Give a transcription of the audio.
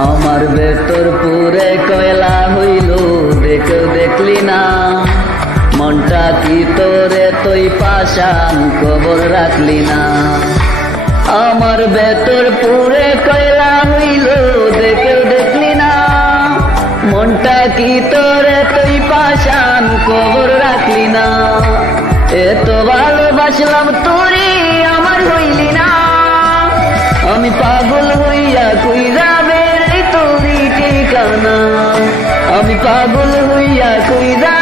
আমার ভেতর পুরে কয়লা হইল দেখেও দেখলি না, মনটা কি তোরে তুই পাশান কবর রাখলি না। আমার ভেতর পুরে কয়লা হইল দেখেও দেখলি না, মনটা কি তোরে তুই পাশান কবর রাখলি না। এত ভালোবাসলাম তোরে আমার হইলি না, আমি পাগল হইয়া কই যাবে রে তোরি ঠিকানা, আমি পাগল হইয়া কই যাবে